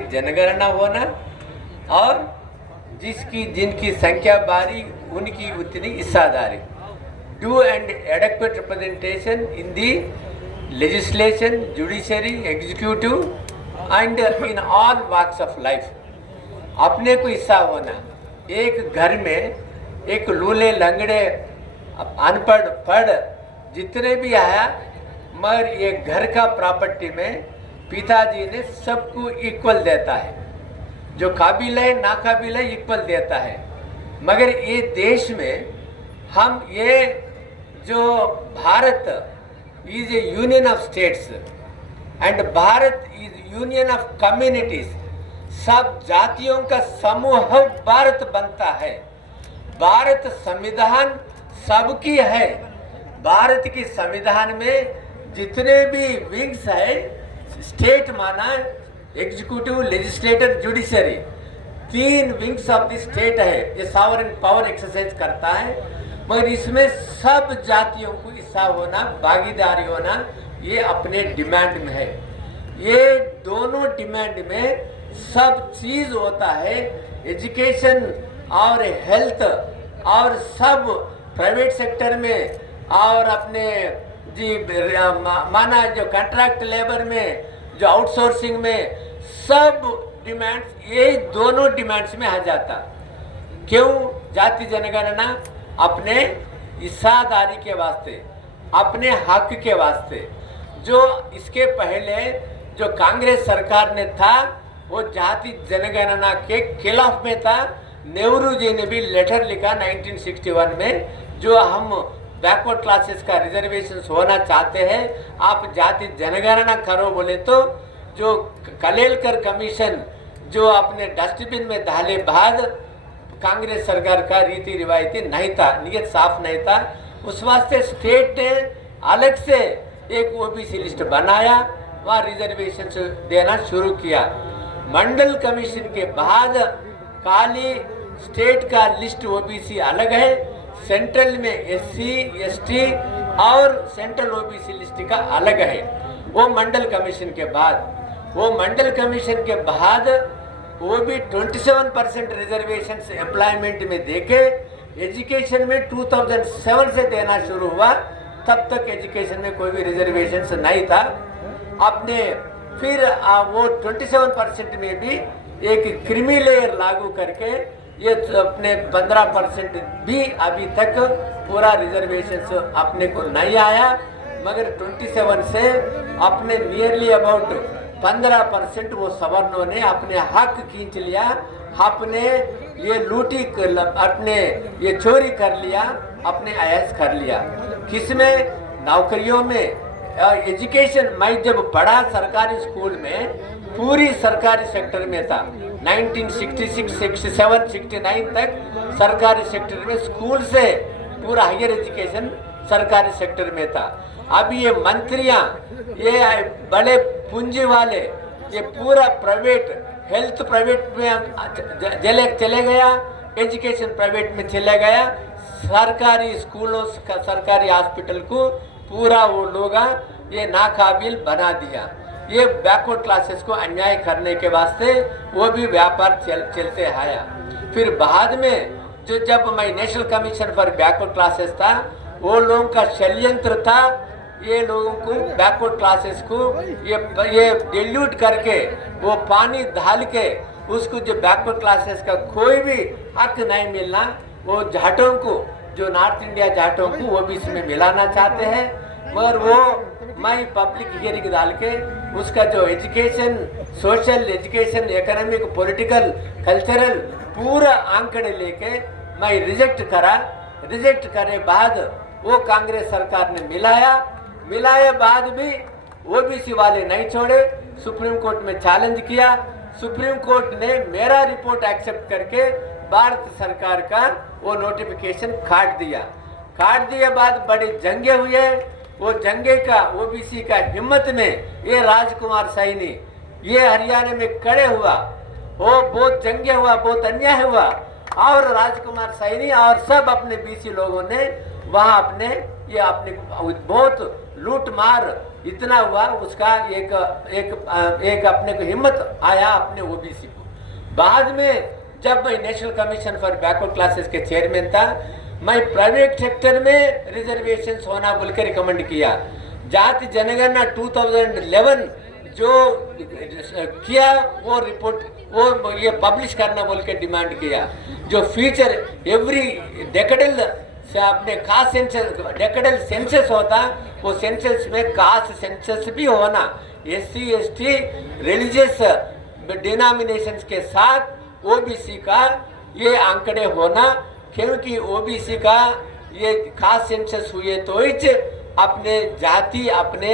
जनगणना होना और जिनकी संख्या बारी उनकी उतनी हिस्सादारी, due and adequate representation in the legislation, judiciary, executive and in all walks of life. अपने को हिस्सा होना। एक घर में एक लूले लंगड़े अनपढ़ पढ़ जितने भी आया, मगर ये घर का प्रॉपर्टी में पिताजी ने सबको इक्वल देता है, जो काबिल है नाकाबिल है इक्वल देता है। मगर ये देश में हम ये जो Bharat is A union of states and Bharat is union of communities, सब जातियों का समूह भारत बनता है। भारत संविधान सबकी है। भारत की संविधान में जितने भी विंग्स है, स्टेट माना executive, legislator, judiciary, 3 wings of the state है, ये सॉवरेन पावर एक्सरसाइज करता है। मगर इसमें सब जातियों को हिस्सा होना, भागीदारी होना, ये अपने डिमांड में है। ये दोनों डिमांड में सब चीज होता है, एजुकेशन और हेल्थ और सब प्राइवेट सेक्टर में और अपने जी माना जो कॉन्ट्रैक्ट लेबर में, जो आउटसोर्सिंग में, सब डिमांड्स ये दोनों डिमांड्स में आ जाता। क्यों? जाति जनगणना अपने हिस्सादारी के वास्ते, अपने हक के वास्ते। जो इसके पहले जो कांग्रेस सरकार ने था वो जाति जनगणना के खिलाफ में था। नेहरू जी ने भी लेटर लिखा 1961 में, जो हम बैकवर्ड क्लासेस का रिजर्वेशन होना चाहते हैं, आप जाति जनगणना करो बोले तो जो कलेलकर कमीशन जो अपने डस्टबिन में डाले बाद कांग्रेस सरकार का रीति रिवायती नहीं था, नियत साफ नहीं था। उस वास्ते स्टेट ने अलग से एक ओबीसी लिस्ट बनाया, वहाँ रिजर्वेशन देना शुरू किया। मंडल कमीशन के बाद खाली स्टेट का लिस्ट ओबीसी अलग है, सेंट्रल में एससी एसटी और सेंट्रल ओबीसी लिस्ट का अलग है। वो मंडल कमीशन के बाद वो भी 27% रिजर्वेशन एम्प्लॉयमेंट में देके एजुकेशन में 2007 से देना शुरू हुआ। तब तक एजुकेशन में कोई भी रिजर्वेशन नहीं था। आपने फिर वो 27% में भी एक क्रीमी लेयर लागू करके ये अपने 15% भी अभी तक पूरा रिजर्वेशन अपने को नहीं आया। मगर 27 से अपने नियरली अबाउट 15% वो सवर्णों ने अपने हक खींच लिया, अपने ये लूटी अपने ये चोरी कर लिया, अपने अय्याश कर लिया। किसमें? नौकरियों में, एजुकेशन। मैं जब पढ़ा सरकारी स्कूल में, पूरी सरकारी सेक्टर में था। 1966, 67, 69 तक सरकारी सेक्टर में, स्कूल से पूरा हायर एजुकेशन सरकारी सेक्टर में था। अब ये मंत्रियां, ये बड़े पूंजी वाले, ये पूरा प्राइवेट, हेल्थ प्राइवेट में चले गया, एजुकेशन प्राइवेट में चले गया, सरकारी स्कूलों सरकारी हॉस्पिटल को पूरा वो लोग ये नाकाबिल बना दिया। ये बैकवर्ड क्लासेस को अन्याय करने के वास्ते वो भी व्यापार चलते आया। फिर बाद में जब मैं national commission for backward classes था, वो लोगों का षड्यंत्र था, ये लोगों को बैकवर्ड क्लासेस को ये डिल्यूट करके वो पानी डाल के उसको जो बैकवर्ड क्लासेस का कोई भी हक नहीं मिलना, वो जाटों को, जो नॉर्थ इंडिया जाटों को वो भी इसमें मिलाना चाहते हैं। मगर वो मैं पब्लिक हियरिंग डाल के उसका जो education, social education, economic, political, cultural पूरा आंकड़े लेके मैं रिजेक्ट करा। रिजेक्ट करे बाद वो कांग्रेस सरकार ने मिलाया बाद भी ओबीसी वाले नहीं छोड़े, सुप्रीम कोर्ट में चैलेंज किया। सुप्रीम कोर्ट ने मेरा रिपोर्ट एक्सेप्ट करके भारत सरकार का वो नोटिफिकेशन काट दिया बाद बड़ी जंगे हुए। वो जंगे का ओबीसी का हिम्मत में ये राजकुमार सैनी ये हरियाणा में खड़े हुआ, वो बहुत जंगे हुआ, बहुत अन्याय हुआ, और राजकुमार सैनी और सब अपने बीसी लोगों ने वहाँ अपने बहुत लूट मार इतना हुआ, उसका एक एक एक अपने को हिम्मत आया अपने ओबीसी को। बाद में जब मैं national commission for backward classes के चेयरमैन था, मैं प्राइवेट सेक्टर में रिजर्वेशन होना बोल के रिकमेंड किया। जाति जनगणना 2011 जो किया वो रिपोर्ट वो ये पब्लिश करना बोल के डिमांड किया। जो फ्यूचर एवरी डेकेडल से आपने कास्ट सेंसस, डेकेडल सेंसस होता, वो सेंसस में कास्ट सेंसस भी होना, एससी एसटी रिलीजियस डिनोमिनेशंस के साथ ओबीसी का ये आंकड़े होना, क्योंकि ओबीसी का ये कास्ट सेंसस हुए तो अपने जाति, अपने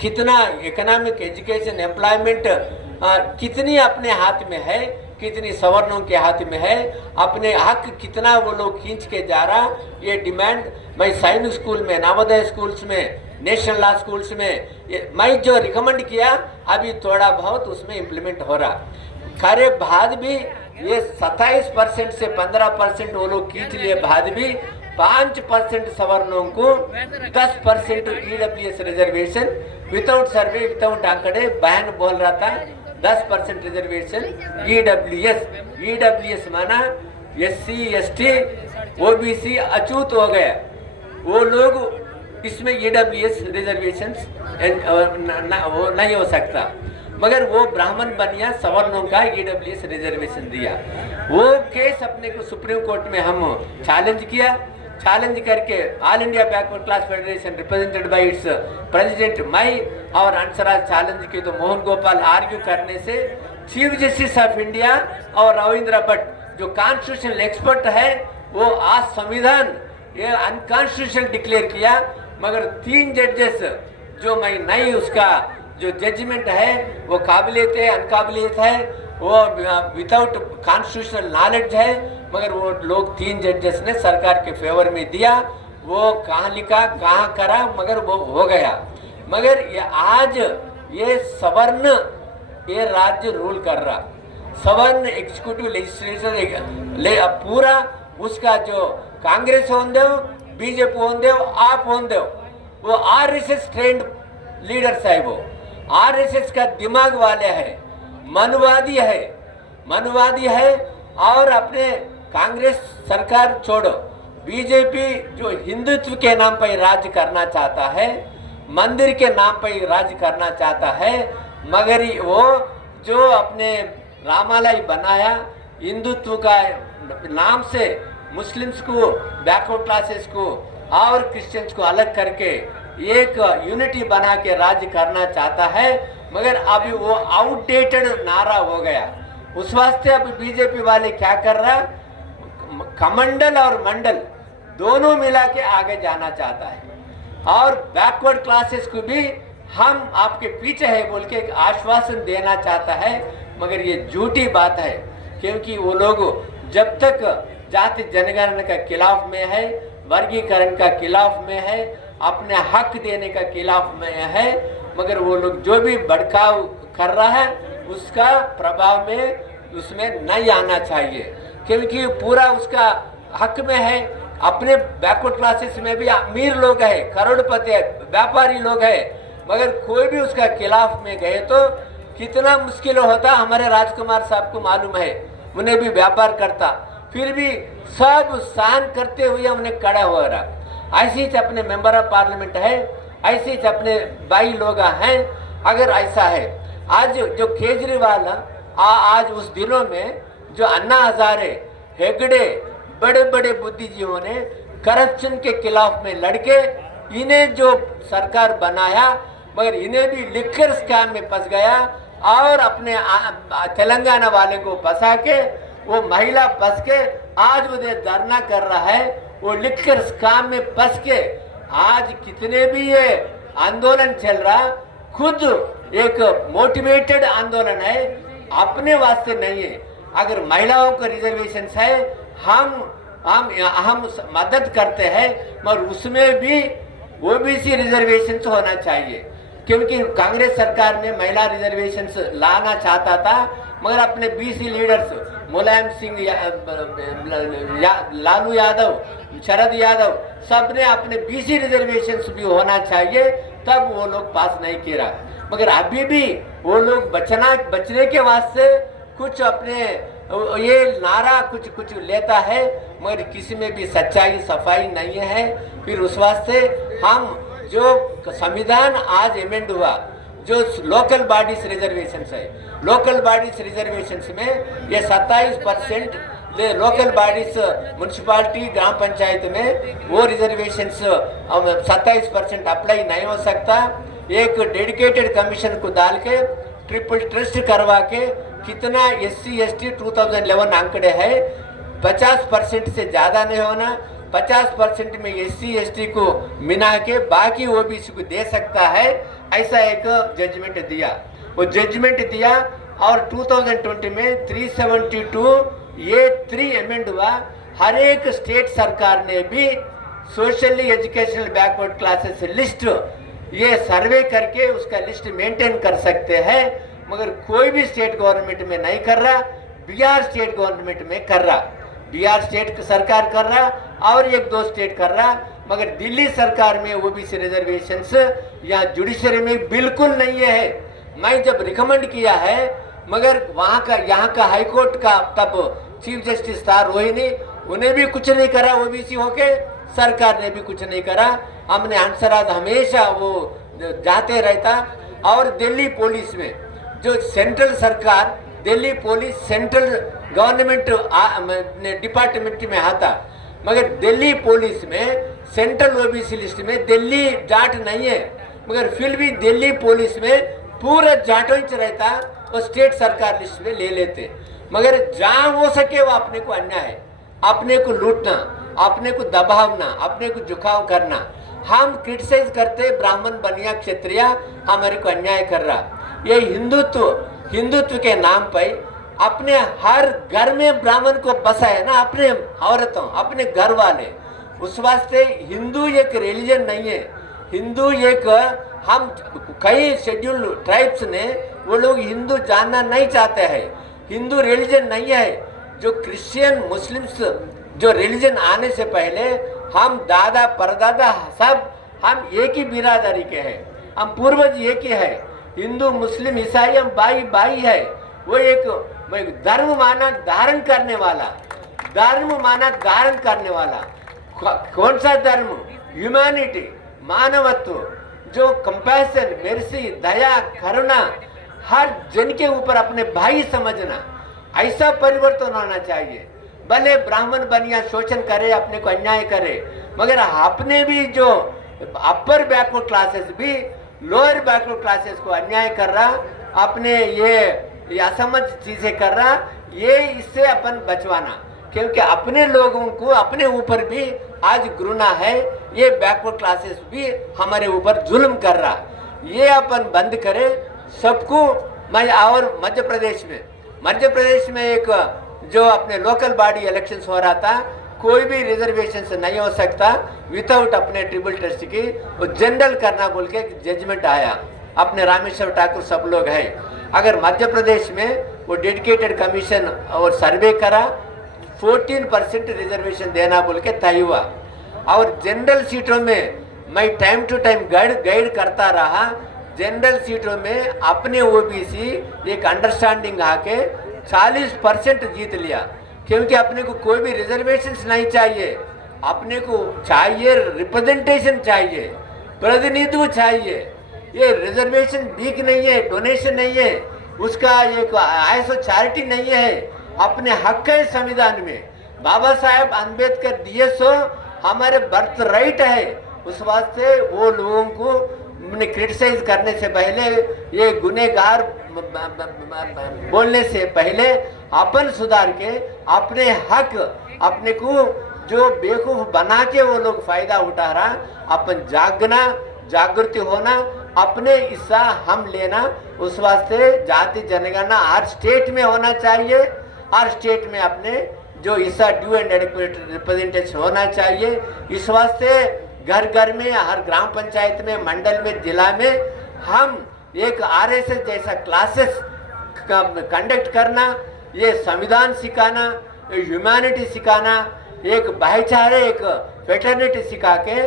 कितना इकोनॉमिक, एजुकेशन, एम्प्लॉयमेंट कितनी अपने हाथ में है, कितनी सवर्णों के हाथ में है, अपने हक कितना वो लोग खींच के जा रहा, ये डिमांड मैं सैनिक स्कूल में, नवोदय स्कूल्स में, नेशनल लॉ स्कूल्स में मैं जो रिकमेंड किया, अभी थोड़ा बहुत उसमें इम्प्लीमेंट हो रहा। करे बाद भी ये 27% से 15% वो लोग खींच लिए, बाद भी 5% सवर्णों को 10% ईडब्ल्यूएस रिजर्वेशन विदाउट सर्वे, विदाउट आंकड़े बहन बोल रहा था। 10% रिजर्वेशन ईडब्ल्यूएस माना एससी एसटी ओबीसी अछूत हो गया, वो लोग इसमें ईडब्ल्यूएस रिजर्वेशन वो नहीं हो सकता, मगर वो ब्राह्मण बनिया सवर्णों का ईडब्ल्यूएस रिजर्वेशन दिया। वो केस अपने को सुप्रीम कोर्ट में हम चैलेंज किया, चैलेंज करके All India Backward Class Federation represented by its president मई और अंसराज चैलेंज की, तो मोहन गोपाल आर्ग्यू करने से चीफ जस्टिस ऑफ इंडिया और रविंद्र भट्ट जो कॉन्स्टिट्यूशनल एक्सपर्ट है, वो आज संविधान ये अनकॉन्स्टिट्यूशनल डिक्लेयर किया, मगर 3 जजेस जो मैं नहीं, उसका जो जजमेंट है वो काबिलियत है, अनकाबिलियत है, वो विदाउट कॉन्स्टिट्यूशनल नॉलेज है, मगर वो लोग 3 जजेस ने सरकार के फेवर में दिया। वो कहाँ लिखा, कहाँ करा, मगर वो हो गया। मगर ये आज ये सवर्ण ये राज्य रूल कर रहा, सवर्ण एग्जीक्यूटिव लेजिस्लेचर पूरा उसका जो कांग्रेस होन दो, बीजेपी होन दो, आप होन दो, वो आरएसएस ट्रेंड लीडर्स है, वो आरएसएस का दिमाग वाले है, मनुवादी है। और अपने कांग्रेस सरकार छोड़ो, बीजेपी जो हिंदुत्व के नाम पर राज करना चाहता है, मंदिर के नाम पर राज करना चाहता है, मगर वो जो अपने रामालय बनाया हिंदुत्व का नाम से, मुस्लिम्स को, बैकवर्ड क्लासेस को और क्रिश्चियंस को अलग करके एक यूनिटी बना के राज्य करना चाहता है, मगर अभी वो आउटडेटेड नारा हो गया। उस वास्ते अभी बीजेपी वाले क्या कर रहा, कमंडल और मंडल दोनों मिला के आगे जाना चाहता है, और बैकवर्ड क्लासेस को भी हम आपके पीछे है बोल के एक आश्वासन देना चाहता है, मगर ये झूठी बात है, क्योंकि वो लोग जब तक जाति जनगणना का खिलाफ में है, वर्गीकरण का खिलाफ में है, अपने हक देने का खिलाफ में है, मगर वो लोग जो भी भड़काव कर रहा है उसका प्रभाव में उसमें नहीं आना चाहिए, क्योंकि पूरा उसका हक में है। अपने बैकवर्ड क्लासेस में भी अमीर लोग है, करोड़पति है, व्यापारी लोग है, मगर कोई भी उसका खिलाफ में गए तो कितना मुश्किल होता। हमारे राजकुमार साहब को मालूम है, उन्हें भी व्यापार करता, फिर भी सब सहन करते हुए उन्हें खड़ा हो रहा। ऐसे ही अपने मेंबर ऑफ पार्लियामेंट है, ऐसे ही अपने भाई लोग हैं। अगर ऐसा है, आज जो केजरीवाल आज उस दिनों में जो अन्ना हजारे, हेगड़े, बड़े बड़े बुद्धिजीवियों ने करप्शन के खिलाफ में लड़के इन्हें जो सरकार बनाया, मगर इन्हें भी लिकर स्कैम में फंस गया, और अपने तेलंगाना वाले को फंसा के वो महिला फंस के आज वो धरना कर रहा है, वो लिकर स्कैम में फंस के आज कितने भी ये आंदोलन चल रहा, खुद एक मोटिवेटेड आंदोलन है, अपने वास्ते नहीं है। अगर महिलाओं को रिजर्वेशन है, हम मदद करते हैं, मगर उसमें भी ओबीसी रिजर्वेशन होना चाहिए, क्योंकि कांग्रेस सरकार ने महिला रिजर्वेशन लाना चाहता था, मगर अपने बीसी लीडर्स मुलायम सिंह, लालू यादव, शरद यादव, सब ने अपने बीसी रिजर्वेशन भी होना चाहिए, तब वो लोग पास नहीं किया। मगर अभी भी वो लोग बचने के वास्ते कुछ अपने ये नारा कुछ कुछ लेता है, मगर किसी में भी सच्चाई सफाई नहीं है। फिर उस वास्ते हम जो संविधान आज अमेंड हुआ, जो लोकल बॉडीज रिजर्वेशंस है, लोकल बॉडीज रिजर्वेशंस में ये 27% लोकल बॉडीज म्यूनसिपालिटी ग्राम पंचायत में वो रिजर्वेशंस 27% अप्लाई नहीं हो सकता। एक डेडिकेटेड कमीशन को डाल के ट्रिपल ट्रस्ट करवा के कितना SC ST 2011 आंकड़े है 50% से ज़्यादा नहीं होना, 50% में SC ST को मिला के बाकी OBC को दे सकता है, ऐसा एक जजमेंट दिया। वो जजमेंट दिया और 2020 में 372A3 अमेंड हुआ। हर एक स्टेट सरकार ने भी socially educational backward classes list ये सर्वे करके उसका लिस्ट मेंटेन कर सकते हैं, मगर कोई भी स्टेट गवर्नमेंट में नहीं कर रहा। बिहार स्टेट गवर्नमेंट में कर रहा, बिहार स्टेट सरकार कर रहा और एक दो स्टेट कर रहा, मगर दिल्ली सरकार में OBC रिजर्वेशंस यहाँ जुडिशरी में बिल्कुल नहीं है। मैं जब रिकमेंड किया है, मगर वहाँ का यहाँ का हाई कोर्ट का तब चीफ जस्टिस था रोहिणी, उन्हें भी कुछ नहीं करा, OBC होके सरकार ने भी कुछ नहीं करा। हमने हंसराज हमेशा वो जाते रहता। और दिल्ली पुलिस में जो सेंट्रल सरकार, Delhi police central government department में आता, मगर दिल्ली पुलिस में सेंट्रल OBC लिस्ट में दिल्ली जाट नहीं है, मगर फिर भी दिल्ली पुलिस में पूरा जाटों ही रहता, वो स्टेट सरकार लिस्ट में ले लेते। मगर जहाँ हो सके वो अपने को अन्याय है, अपने को लूटना, अपने को दबावना, अपने को झुकाव करना। हम क्रिटिसाइज करते ब्राह्मण बनिया क्षत्रिय हमारे को अन्याय कर रहा। ये हिंदुत्व के नाम पर अपने हर घर में ब्राह्मण को बसा है ना, अपने औरतों, अपने घर वाले। उस वास्ते हिंदू एक रिलीजन नहीं है। हिंदू एक हम कई शेड्यूल ट्राइब्स ने वो लोग हिंदू जानना नहीं चाहते हैं। हिंदू रिलीजन नहीं है। जो क्रिश्चियन मुस्लिम्स जो रिलीजन आने से पहले हम दादा परदादा सब हम एक ही बिरादरी के हैं, हम पूर्वज एक ही है। हिंदू मुस्लिम ईसाई हम भाई भाई है। वो एक धर्म माना धारण करने वाला, धर्म माना धारण करने वाला। कौन सा धर्म? ह्यूमैनिटी, मानवत्व, जो कंपैशन, मेर्सी, दया, करुणा, हर जन के ऊपर अपने भाई समझना, ऐसा परिवर्तन होना चाहिए। भले ब्राह्मण बनिया शोषण करे, अपने को अन्याय करे, मगर अपने भी जो अपर बैकवर्ड क्लासेस भी लोअर बैकवर्ड क्लासेस को अन्याय कर रहा, अपने ये असमझ चीजें कर रहा, ये इससे अपन बचवाना। क्योंकि अपने लोगों को अपने ऊपर भी आज घृणा है, ये बैकवर्ड क्लासेस भी हमारे ऊपर जुल्म कर रहा, ये अपन बंद करें सबको। मैं और मध्य प्रदेश में एक जो अपने लोकल बॉडी इलेक्शंस हो रहा था, कोई भी रिजर्वेशन से नहीं हो सकता विदाउट अपने ट्रिपल ट्रस्ट की, वो जनरल करना बोल के जजमेंट आया। अपने रामेश्वर ठाकुर सब लोग हैं। अगर मध्य प्रदेश में वो डेडिकेटेड कमीशन और सर्वे करा, 14% रिजर्वेशन देना बोल के तय हुआ। और जनरल सीटों में मैं टाइम टू टाइम गाइड करता रहा। जनरल सीटों में अपने OBC एक अंडरस्टैंडिंग आके 40% जीत लिया, क्योंकि अपने को कोई भी रिजर्वेशंस नहीं चाहिए। अपने को चाहिए रिप्रेजेंटेशन चाहिए, प्रतिनिधित्व चाहिए। ये रिजर्वेशन भीख नहीं है, डोनेशन नहीं है, उसका एक ISO चैरिटी नहीं है, अपने हक है संविधान में। बाबा साहेब अम्बेडकर दिए सो हमारे बर्थ राइट है। उस वास्ते वो लोगों को क्रिटिसाइज करने से पहले, ये गुनहगार बोलने से पहले अपन सुधार के अपने हक, अपने को जो बेवकूफ बना के वो लोग फायदा उठा रहा, अपन जागना, जागृति होना, अपने हिस्सा हम लेना। उस वास्ते जाति जनगणना हर स्टेट में होना चाहिए, हर स्टेट में अपने जो हिस्सा ड्यू एंड एडिक्वेट रिप्रेजेंटेशन होना चाहिए। इस वास्ते घर घर में, हर ग्राम पंचायत में, मंडल में, जिला में हम एक RSS जैसा क्लासेस कंडक्ट करना, ये संविधान सिखाना, ह्यूमैनिटी सिखाना, एक भाईचारे, एक फेटर्निटी सिखा के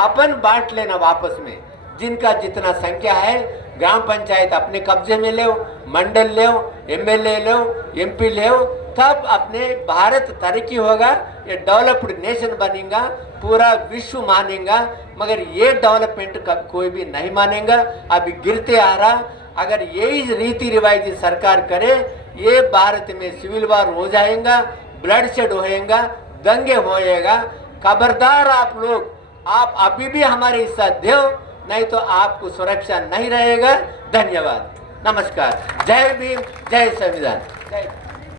अपन बांट लेना। वापस में जिनका जितना संख्या है ग्राम पंचायत अपने कब्जे में ले, मंडल ले, एमएलए ले, एमपी ले, तब अपने भारत तरक्की होगा, ये डेवलप्ड नेशन बनेगा, पूरा विश्व मानेगा। मगर ये डेवलपमेंट कोई भी नहीं मानेगा, अभी गिरते आ रहा। अगर यही रीति रिवाज सरकार करे, ये भारत में सिविल वार हो जाएगा, ब्लडशेड होएगा, दंगे होएगा। खबरदार आप लोग, आप अभी भी हमारे साथ दो, नहीं तो आपको सुरक्षा नहीं रहेगा। धन्यवाद, नमस्कार, जय भीम, जय संविधान, जय।